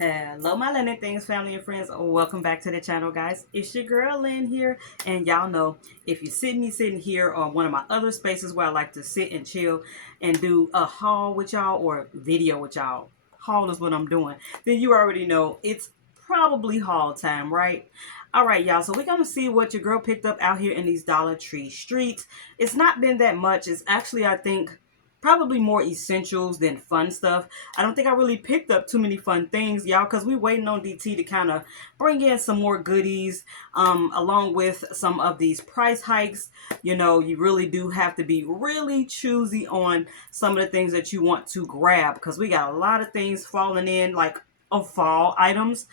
Hello, my Lynn Things family and friends. Welcome back to the channel, guys. It's your girl Lynn here, and y'all know if you see me sitting here on one of my other spaces where I like to sit and chill and do a haul with y'all or video with y'all. Haul is what I'm doing. Then you already know it's probably haul time, right? All right, y'all. So we're gonna see what your girl picked up out here in these Dollar Tree streets. It's not been that much. It's actually, I think, probably more essentials than fun stuff. I don't think I really picked up too many fun things, y'all, because we waiting on DT to kind of bring in some more goodies, along with some of these price hikes. You know, you really do have to be really choosy on some of the things that you want to grab, because we got a lot of things falling in, like of fall items,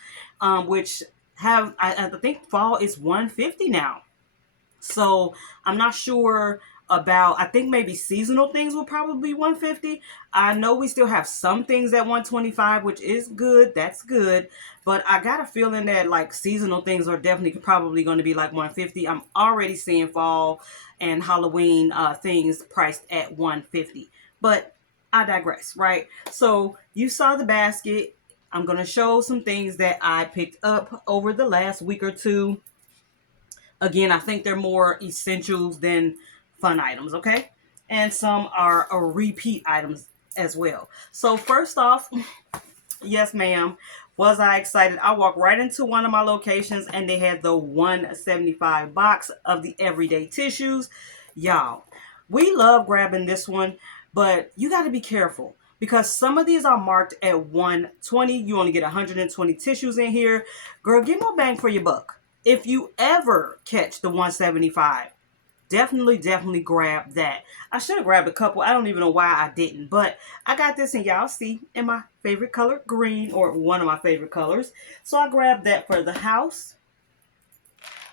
which have, I think fall is 150 now. So I'm not sure about, I think maybe seasonal things will probably be 150. I know we still have some things at 125, which is good. That's good. But I got a feeling that like seasonal things are definitely probably going to be like 150. I'm already seeing fall and Halloween things priced at 150. But I digress, right? So you saw the basket. I'm going to show some things that I picked up over the last week or two. Again, I think they're more essentials than fun items, okay? And some are a repeat items as well. So first off, yes, ma'am, was I excited? I walked right into one of my locations and they had the 175 box of the everyday tissues. Y'all, we love grabbing this one, but you got to be careful because some of these are marked at 120. You only get 120 tissues in here. Girl, get more bang for your buck. If you ever catch the 175, definitely grab that. I should have grabbed a couple. I don't even know why I didn't, but I got this, and y'all see in my favorite color, green, or one of my favorite colors. So I grabbed that for the house.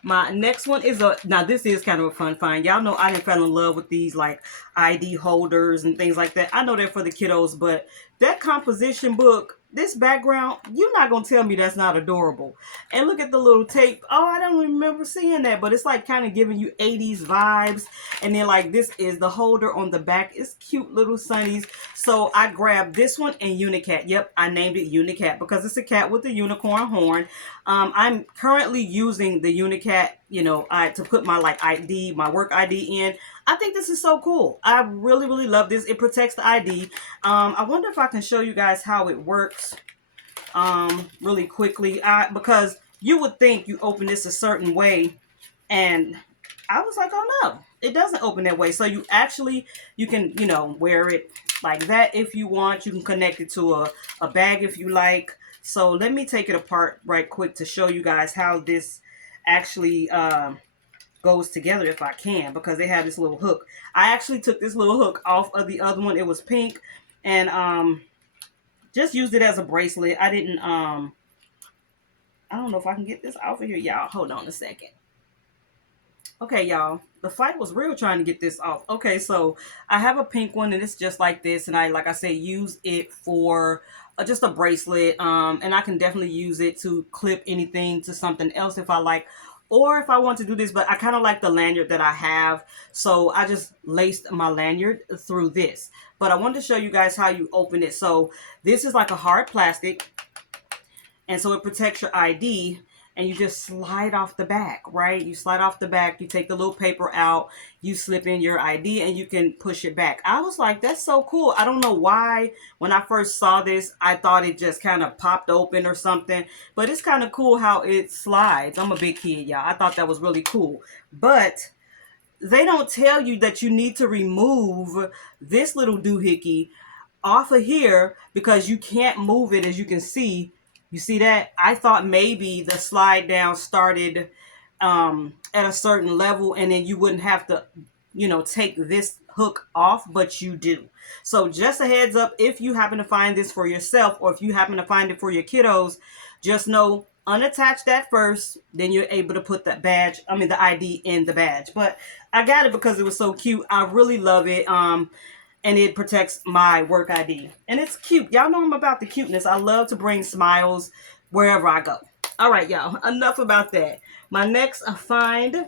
My next one is now this is kind of a fun find. Y'all know I didn't fall in love with these like ID holders and things like that. I know they're for the kiddos, but that composition book, this background, you're not going to tell me that's not adorable. And look at the little tape. Oh, I don't remember seeing that, but it's like kind of giving you 80s vibes. And then like this is the holder on the back. It's cute little sunnies. So I grabbed this one and Unicat. Yep, I named it Unicat because it's a cat with a unicorn horn. I'm currently using the Unicat, to put my like ID, my work ID in. I think this is so cool. I really love this. It protects the ID. I wonder if I can show you guys how it works really quickly. Because you would think you open this a certain way, and I was like, oh no, it doesn't open that way. So you can, wear it like that if you want. You can connect it to a bag if you like. So let me take it apart right quick to show you guys how this actually goes together if I can, because they have this little hook. I actually took this little hook off of the other one. It was pink, and just used it as a bracelet. I don't know if I can get this off of here, y'all. Hold on a second. Okay, y'all, the fight was real trying to get this off. Okay, so I have a pink one and it's just like this, and like I said, use it for just a bracelet, and I can definitely use it to clip anything to something else if I like, or if I want to do this. But I kind of like the lanyard that I have, so I just laced my lanyard through this. But I wanted to show you guys how you open it. So this is like a hard plastic, and so it protects your ID, and you just slide off the back, right? You slide off the back, you take the little paper out, you slip in your ID, and you can push it back. I was like, that's so cool. I don't know why when I first saw this, I thought it just kind of popped open or something, but it's kind of cool how it slides. I'm a big kid, y'all. I thought that was really cool. But they don't tell you that you need to remove this little doohickey off of here because you can't move it. As you can see, you see that? I thought maybe the slide down started at a certain level and then you wouldn't have to, take this hook off, but you do. So just a heads up, if you happen to find this for yourself or if you happen to find it for your kiddos, just know, unattach that first, then you're able to put the ID in the badge. But I got it because it was so cute. I really love it. And it protects my work ID. And it's cute. Y'all know I'm about the cuteness. I love to bring smiles wherever I go. All right, y'all. Enough about that. My next find,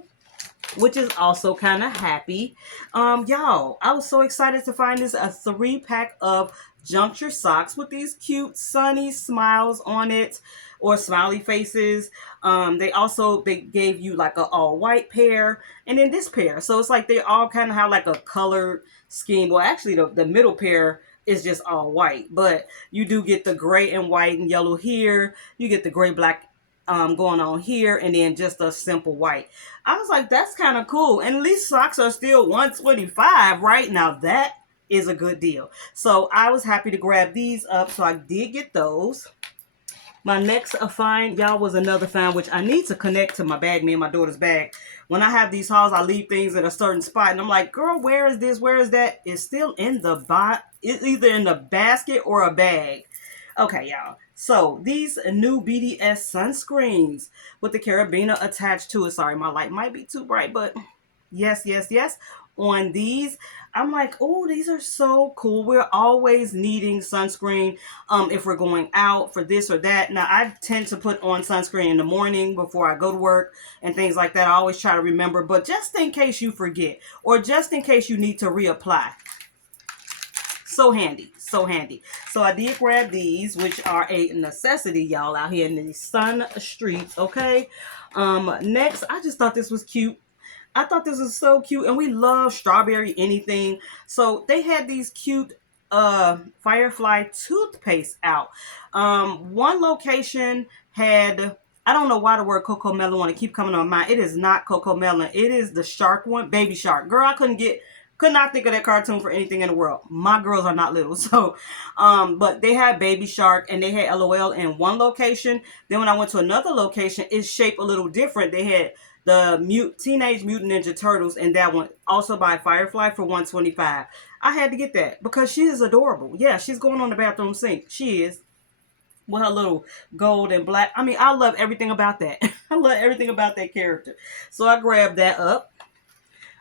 which is also kind of happy. Y'all, I was so excited to find this, a 3-pack of juncture socks with these cute sunny smiles on it, or smiley faces. They gave you like a all white pair, and then this pair. So it's like they all kind of have like a colored scheme. Well, actually, the middle pair is just all white, but you do get the gray and white and yellow here. You get the gray black going on here, and then just a simple white. I was like, that's kind of cool. And at least socks are still 125 right now. That is a good deal. So I was happy to grab these up. So I did get those. My next find, y'all, was another find, which I need to connect to my bag, me and my daughter's bag. When I have these hauls, I leave things in a certain spot, and I'm like, girl, where is this? Where is that? It's still in the it's either in the basket or a bag. Okay, y'all. So these new BDS sunscreens with the carabiner attached to it. Sorry, my light might be too bright, but yes, yes, yes. On these, I'm like, oh, these are so cool. We're always needing sunscreen if we're going out for this or that. Now, I tend to put on sunscreen in the morning before I go to work and things like that. I always try to remember, but just in case you forget or just in case you need to reapply. So handy, so handy. So I did grab these, which are a necessity, y'all, out here in the sun streets, okay? Next, I just thought this was cute. I thought this was so cute, and we love strawberry anything. So they had these cute Firefly toothpaste out. One location had, I don't know why the word Cocoa Melon want to keep coming on my mind. It is not Cocoa Melon. It is the shark one, Baby Shark. Girl, I could not think of that cartoon for anything in the world. My girls are not little, so but they had Baby Shark and they had LOL in one location. Then when I went to another location, it's shaped a little different. They had the Teenage Mutant Ninja Turtles and that one, also by Firefly, for 125. I had to get that because she is adorable. Yeah, she's going on the bathroom sink. She is, with her little gold and black. I mean, I love everything about that. I love everything about that character. So I grabbed that up.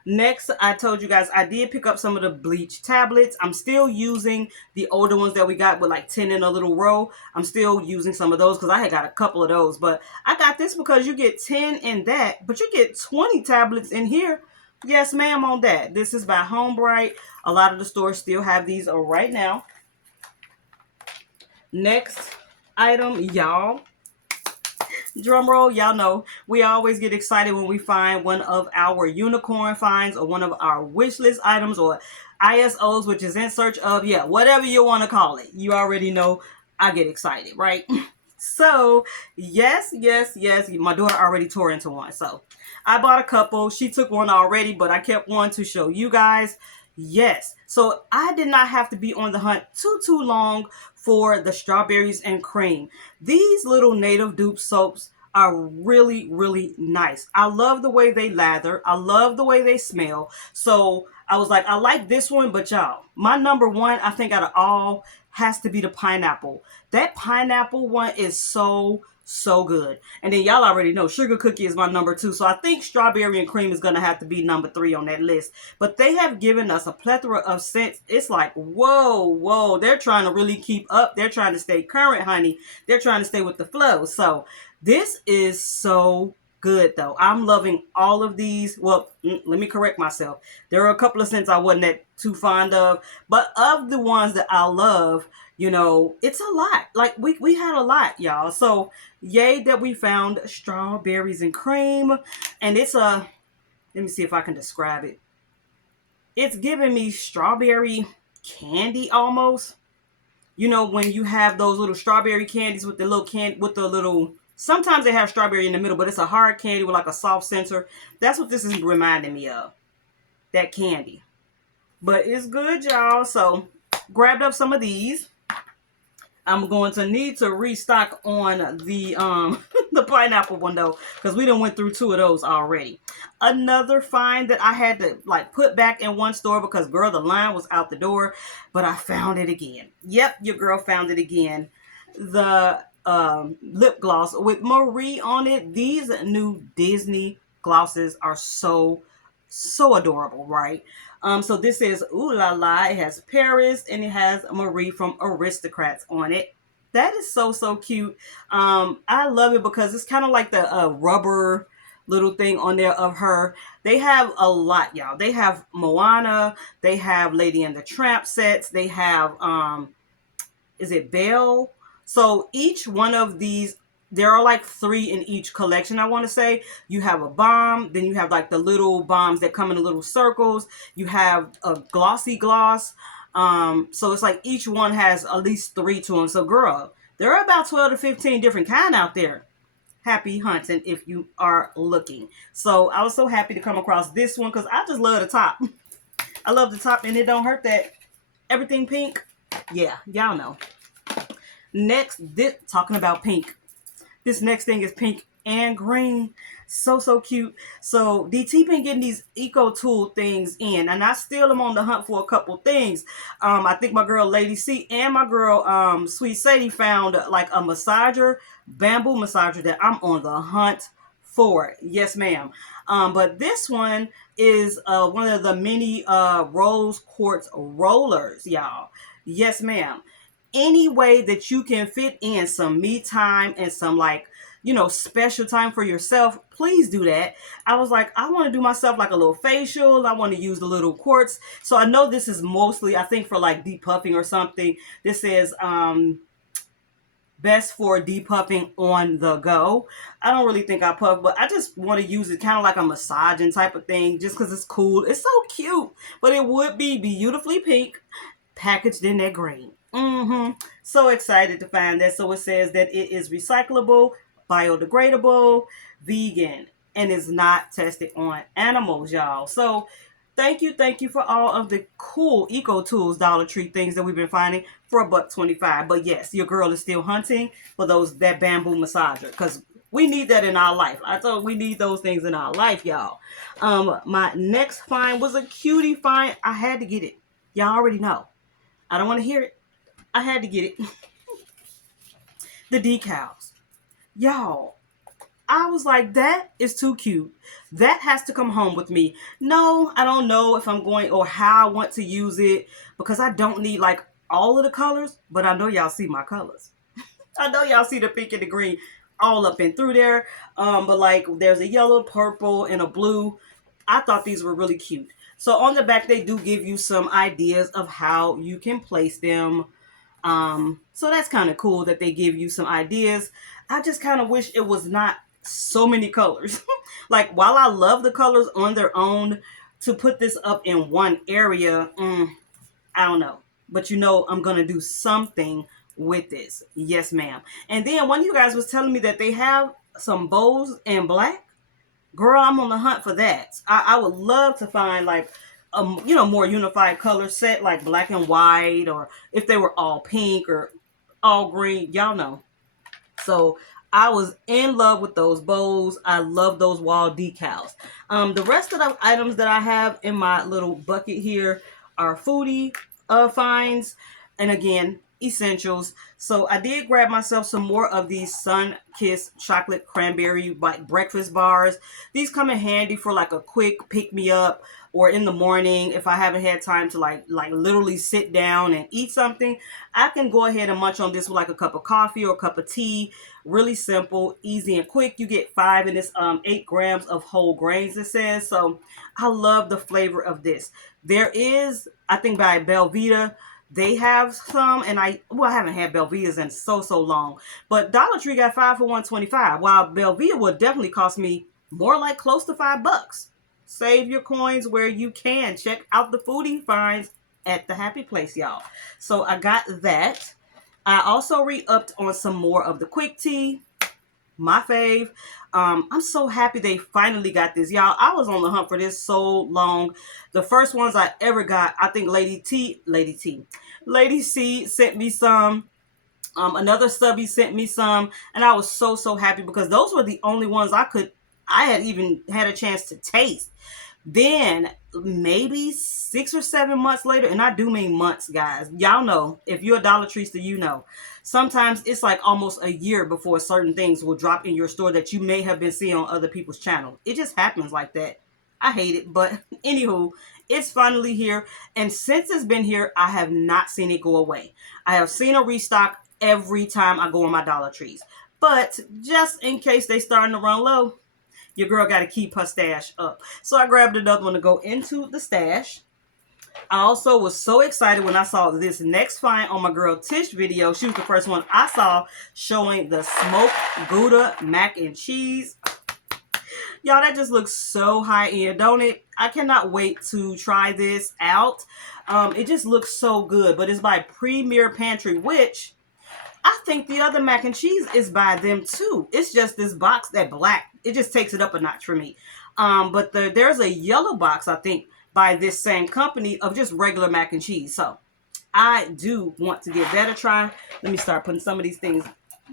Next, I told you guys I did pick up some of the bleach tablets. I'm still using the older ones that we got with like 10 in a little row. I'm still using some of those because I had got a couple of those. But I got this because you get 10 in that, but you get 20 tablets in here. Yes, ma'am, on that. This is by Home Bright. A lot of the stores still have these right now. Next item, y'all. Drum roll, y'all know we always get excited when we find one of our unicorn finds or one of our wish list items or ISOs, which is in search of, yeah, whatever you want to call it. You already know I get excited, right? So, yes, yes, yes. My daughter already tore into one. So, I bought a couple. She took one already, but I kept one to show you guys. Yes. So, I did not have to be on the hunt too long for the strawberries and cream. These little native dupe soaps are really, really nice. I love the way they lather. I love the way they smell. So I was like, I like this one, but y'all, my number one, I think out of all, has to be the pineapple. That pineapple one is so good. And then y'all already know sugar cookie is my number two. So I think strawberry and cream is going to have to be number three on that list. But they have given us a plethora of scents. It's like, whoa. They're trying to really keep up. They're trying to stay current, honey. They're trying to stay with the flow. So this is so good, though. I'm loving all of these. Well, let me correct myself. There are a couple of scents I wasn't that too fond of. But of the ones that I love, you know, it's a lot. Like, we had a lot, y'all. So, yay that we found strawberries and cream. And it's let me see if I can describe it. It's giving me strawberry candy almost. You know, when you have those little strawberry candies with the little sometimes they have strawberry in the middle, but it's a hard candy with like a soft center. That's what this is reminding me of. That candy. But it's good, y'all. So, grabbed up some of these. I'm going to need to restock on the the pineapple one though, because we done went through two of those already. Another find that I had to like put back in one store because girl, the line was out the door, but I found it again. Yep, your girl found it again. The lip gloss with Marie on it. These new Disney glosses are so adorable, right? So this is Ooh La La. It has Paris and it has Marie from Aristocrats on it. That is so cute. I love it because it's kind of like the rubber little thing on there of her. They have a lot, y'all. They have Moana. They have Lady and the Tramp sets. They have is it Bell? So each one of these, there are like 3 in each collection, I want to say. You have a bomb, then you have like the little bombs that come in little circles. You have a glossy gloss. So it's like each one has at least 3 to them. So girl, there are about 12 to 15 different kind out there. Happy hunting if you are looking. So I was so happy to come across this one because I just love the top. I love the top, and it don't hurt that everything pink. Yeah, y'all know. Next, talking about pink. This next thing is pink and green. So cute. So DT been getting these eco tool things in, and I still am on the hunt for a couple things. I think my girl Lady C and my girl Sweet Sadie found like a massager, bamboo massager that I'm on the hunt for. Yes, ma'am. But this one is one of the mini rose quartz rollers, y'all. Yes, ma'am. Any way that you can fit in some me time and some like, you know, special time for yourself, please do that. I was like, I want to do myself like a little facial. I want to use the little quartz. So I know this is mostly, I think, for like depuffing or something. This says best for depuffing on the go. I don't really think I puff, but I just want to use it kind of like a massaging type of thing just because it's cool. It's so cute, but it would be beautifully pink packaged in that green. So excited to find that. So it says that it is recyclable, biodegradable, vegan, and is not tested on animals, y'all. So thank you for all of the cool eco tools Dollar Tree things that we've been finding for $1.25. But yes, your girl is still hunting for that bamboo massager because we need that in our life. I thought we need those things in our life, y'all. My next find was a cutie find. I had to get it. Y'all already know. I don't want to hear it. I had to get it. The decals. Y'all, I was like, that is too cute. That has to come home with me. No, I don't know if I'm going or how I want to use it because I don't need like all of the colors, but I know y'all see my colors. I know y'all see the pink and the green all up and through there. But like there's a yellow, purple, and a blue. I thought these were really cute. So on the back, they do give you some ideas of how you can place them. So that's kind of cool that they give you some ideas. I just kind of wish it was not so many colors. Like while I love the colors on their own, to put this up in one area, I don't know. But you know, I'm going to do something with this. Yes, ma'am. And then one of you guys was telling me that they have some bows in black. Girl, I'm on the hunt for that. I would love to find like you know, more unified color set like black and white, or if they were all pink or all green, y'all know. So I was in love with those bows. I love those wall decals. The rest of the items that I have in my little bucket here are foodie finds, and again, essentials. So I did grab myself some more of these Sun Kiss chocolate cranberry like breakfast bars. These come in handy for like a quick pick me up, or in the morning if I haven't had time to like literally sit down and eat something. I can go ahead and munch on this with like a cup of coffee or a cup of tea. Really simple, easy, and quick. You get 5 in this 8 grams of whole grains, it says. So I love the flavor of this. There is, I think by Belvita, they have some, and I haven't had Belvitas in so long. But Dollar Tree got 5 for $1.25, while Belvita would definitely cost me more like close to $5. Save your coins where you can. Check out the foodie finds at the Happy Place, y'all. So I got that. I also re-upped on some more of the quick tea. My fave. I'm so happy they finally got this. Y'all, I was on the hunt for this so long. The first ones I ever got, I think Lady C sent me some. Another subby sent me some. And I was so happy because those were the only ones I had even had a chance to taste. Then maybe 6 or 7 months later, and I do mean months, guys. Y'all know, if you're a Dollar Treester, you know. Sometimes it's like almost a year before certain things will drop in your store that you may have been seeing on other people's channel. It just happens like that. I hate it, but anywho, it's finally here. And since it's been here, I have not seen it go away. I have seen a restock every time I go on my Dollar Trees. But just in case they starting to run low, your girl got to keep her stash up. So I grabbed another one to go into the stash. I also was so excited when I saw this next find on my girl Tish video. She was the first one I saw showing the smoked Gouda mac and cheese. Y'all, that just looks so high end, don't it? I cannot wait to try this out. It just looks so good, but it's by Premier Pantry, which I think the other mac and cheese is by them too. It's just this box, that black, it just takes it up a notch for me. But there's a yellow box, I think, by this same company of just regular mac and cheese. So I do want to give that a try. Let me start putting some of these things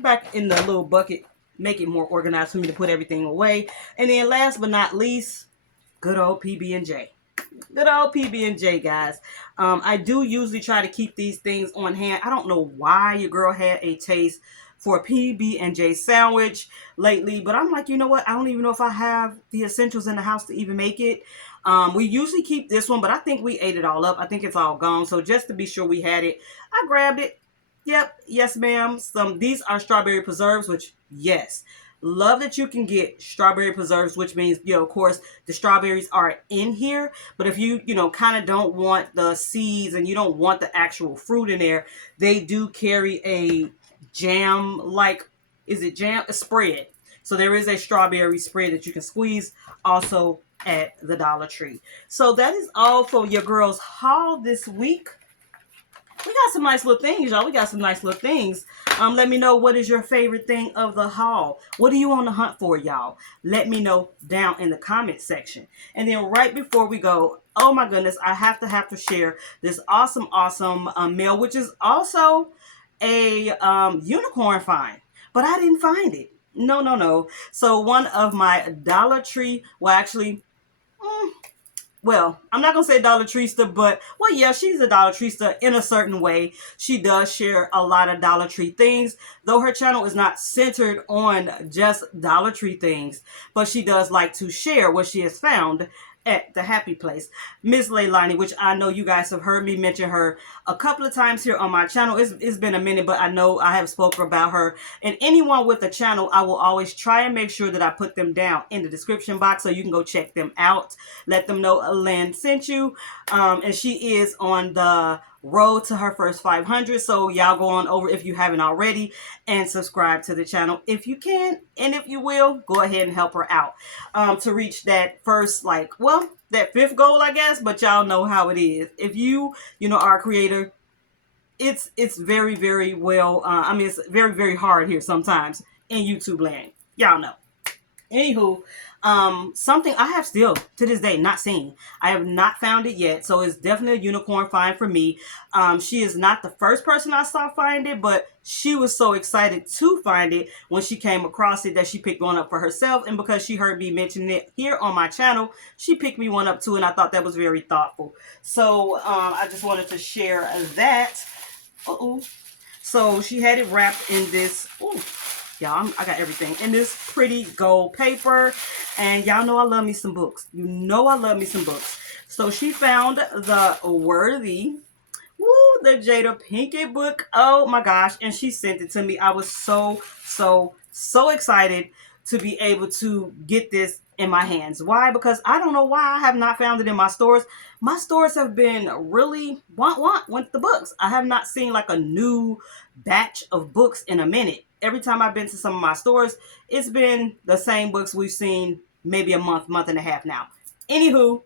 back in the little bucket, make it more organized for me to put everything away. And then last but not least, good old PB&J. Good old PB&J, guys. I do usually try to keep these things on hand. I don't know why your girl had a taste for a PB&J sandwich lately, but I'm like, you know what? I don't even know if I have the essentials in the house to even make it. We usually keep this one, but I think we ate it all up. I think it's all gone. So just to be sure we had it, I grabbed it. Yep. Yes, ma'am. These are strawberry preserves, which, yes. Love that you can get strawberry preserves, which means, of course, the strawberries are in here. But if you, kind of don't want the seeds and you don't want the actual fruit in there, they do carry a jam, is it jam? A spread. So there is a strawberry spread that you can squeeze also at the Dollar Tree. So that is all for your girls' haul this week. We got some nice little things, y'all. We got some nice little things. Let me know, what is your favorite thing of the haul? What are you on the hunt for, y'all? Let me know down in the comment section. And then right before we go, oh my goodness, I have to share this awesome mail, which is also a unicorn find. But I didn't find it. No. So one of my Dollar Tree, well, I'm not going to say Dollar Treester, but, well, yeah, she's a Dollar Treester in a certain way. She does share a lot of Dollar Tree things, though her channel is not centered on just Dollar Tree things, but she does like to share what she has found at the happy place. Miss Leilani, which I know you guys have heard me mention her a couple of times here on my channel. It's been a minute, but I know I have spoken about her. And anyone with a channel, I will always try and make sure that I put them down in the description box so you can go check them out. Let them know Lynn sent you. And she is on the road to her first 500, so y'all go on over if you haven't already and subscribe to the channel if you can, and if you will, go ahead and help her out to reach that first, that fifth goal, I guess. But y'all know how it is. If you are a creator, it's very, very well, it's very, very hard here sometimes in YouTube land, y'all know. Anywho, something I have still to this day not seen. I have not found it yet, so it's definitely a unicorn find for me. She is not the first person I saw find it, but she was so excited to find it when she came across it that she picked one up for herself. And because she heard me mention it here on my channel, she picked me one up too, and I thought that was very thoughtful. So I just wanted to share that. So she had it wrapped in this. Y'all, I got everything in this pretty gold paper. And y'all know I love me some books. You know I love me some books. So she found the Worthy, the Jada Pinkett book. Oh my gosh. And she sent it to me. I was so excited to be able to get this in my hands. Why? Because I don't know why I have not found it in my stores. My stores have been really want with the books. I have not seen like a new batch of books in a minute. Every time I've been to some of my stores, it's been the same books we've seen maybe a month and a half now. Anywho,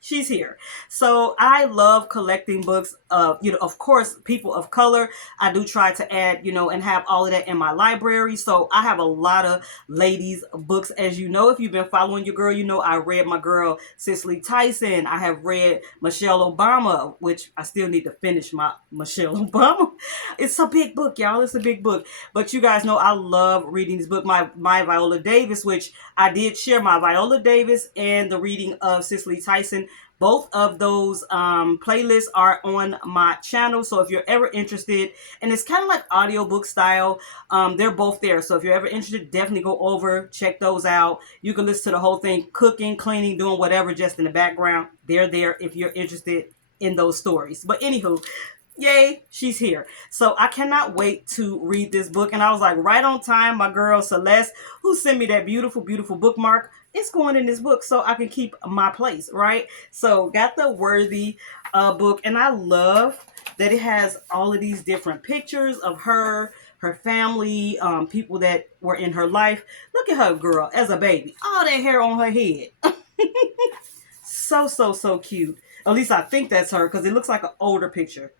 she's here. So I love collecting books of, of course, people of color. I do try to add, and have all of that in my library. So I have a lot of ladies books. As you know, if you've been following your girl, I read my girl Cicely Tyson. I have read Michelle Obama, which I still need to finish my Michelle Obama. It's a big book, y'all. It's a big book. But you guys know I love reading this book. My Viola Davis, which I did share my Viola Davis and the reading of Cicely Tyson. Both of those playlists are on my channel. So if you're ever interested, and it's kind of like audiobook style, they're both there. So if you're ever interested, definitely go over, check those out. You can listen to the whole thing, cooking, cleaning, doing whatever, just in the background. They're there if you're interested in those stories. But anywho, Yay, she's here. So I cannot wait to read this book. And I was like, right on time, my girl Celeste, who sent me that beautiful, beautiful bookmark, it's going in this book so I can keep my place, right? So got the Worthy book. And I love that it has all of these different pictures of her, her family, people that were in her life. Look at her, girl, as a baby. All that hair on her head. So, so, so cute. At least I think that's her because it looks like an older picture.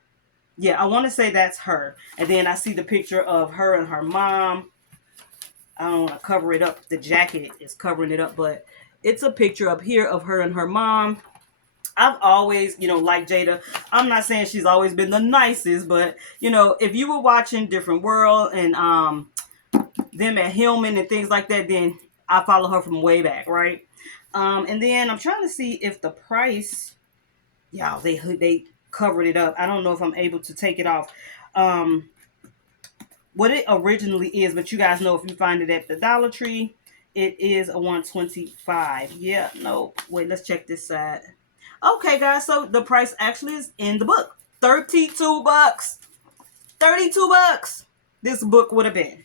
Yeah, I want to say that's her. And then I see the picture of her and her mom. I don't want to cover it up. The jacket is covering it up, but it's a picture up here of her and her mom. I've always, like Jada, I'm not saying she's always been the nicest, but, if you were watching Different World and them at Hillman and things like that, then I follow her from way back, right? And then I'm trying to see if the price, yeah, they covered it up. I don't know if I'm able to take it off. What it originally is, but you guys know if you find it at the Dollar Tree, it is a $125. Yeah, no, wait, let's check this side. Okay, guys, so the price actually is in the book. $32. $32 this book would have been.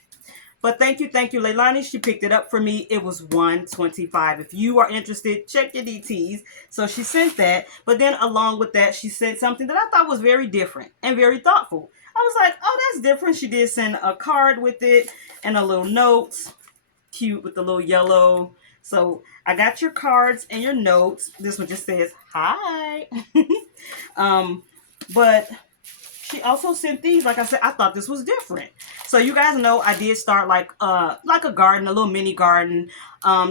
But thank you, Leilani. She picked it up for me. It was $125. If you are interested, check your DTs. So she sent that. But then along with that, she sent something that I thought was very different and very thoughtful. I was like, oh, that's different. She did send a card with it and a little note. Cute with the little yellow. So I got your cards and your notes. This one just says, hi. But she also sent these. Like I said, I thought this was different. So you guys know I did start like a garden, a little mini garden.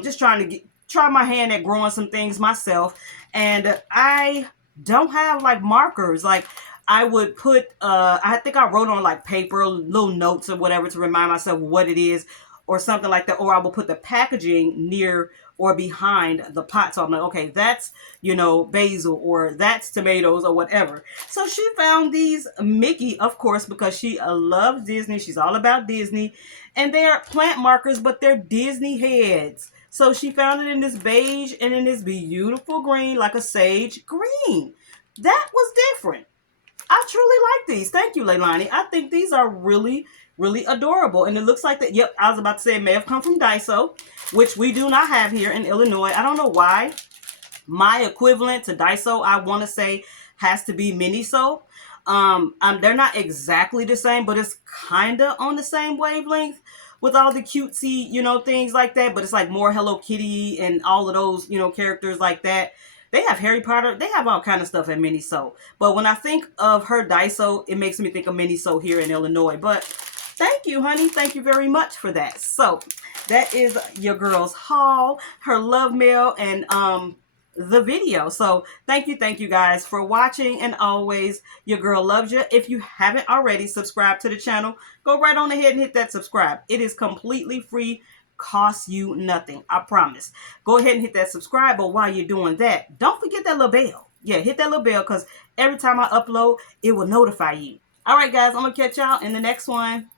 Just trying to try my hand at growing some things myself. And I don't have like markers. Like I would put, I think I wrote on like paper, little notes or whatever to remind myself what it is or something like that. Or I will put the packaging near or behind the pot. So I'm like, okay, that's, basil or that's tomatoes or whatever. So she found these Mickey, of course, because she loves Disney. She's all about Disney. And they're plant markers, but they're Disney heads. So she found it in this beige and in this beautiful green, like a sage green. That was different. I truly like these. Thank you, Leilani. I think these are really, really adorable. And it looks like that. Yep, I was about to say it may have come from Daiso, which we do not have here in Illinois. I don't know why. My equivalent to Daiso, I want to say, has to be Miniso. They're not exactly the same, but it's kind of on the same wavelength with all the cutesy, things like that. But it's like more Hello Kitty and all of those, characters like that. They have Harry Potter. They have all kind of stuff at Miniso. But when I think of her Daiso, it makes me think of Miniso here in Illinois. But thank you, honey. Thank you very much for that. So that is your girl's haul, her love mail, and the video. So thank you guys for watching. And always, your girl loves you. If you haven't already subscribed to the channel, go right on ahead and hit that subscribe. It is completely free. Costs you nothing. I promise. Go ahead and hit that subscribe. But while you're doing that, don't forget that little bell. Yeah, hit that little bell because every time I upload, it will notify you. All right, guys, I'm going to catch y'all in the next one.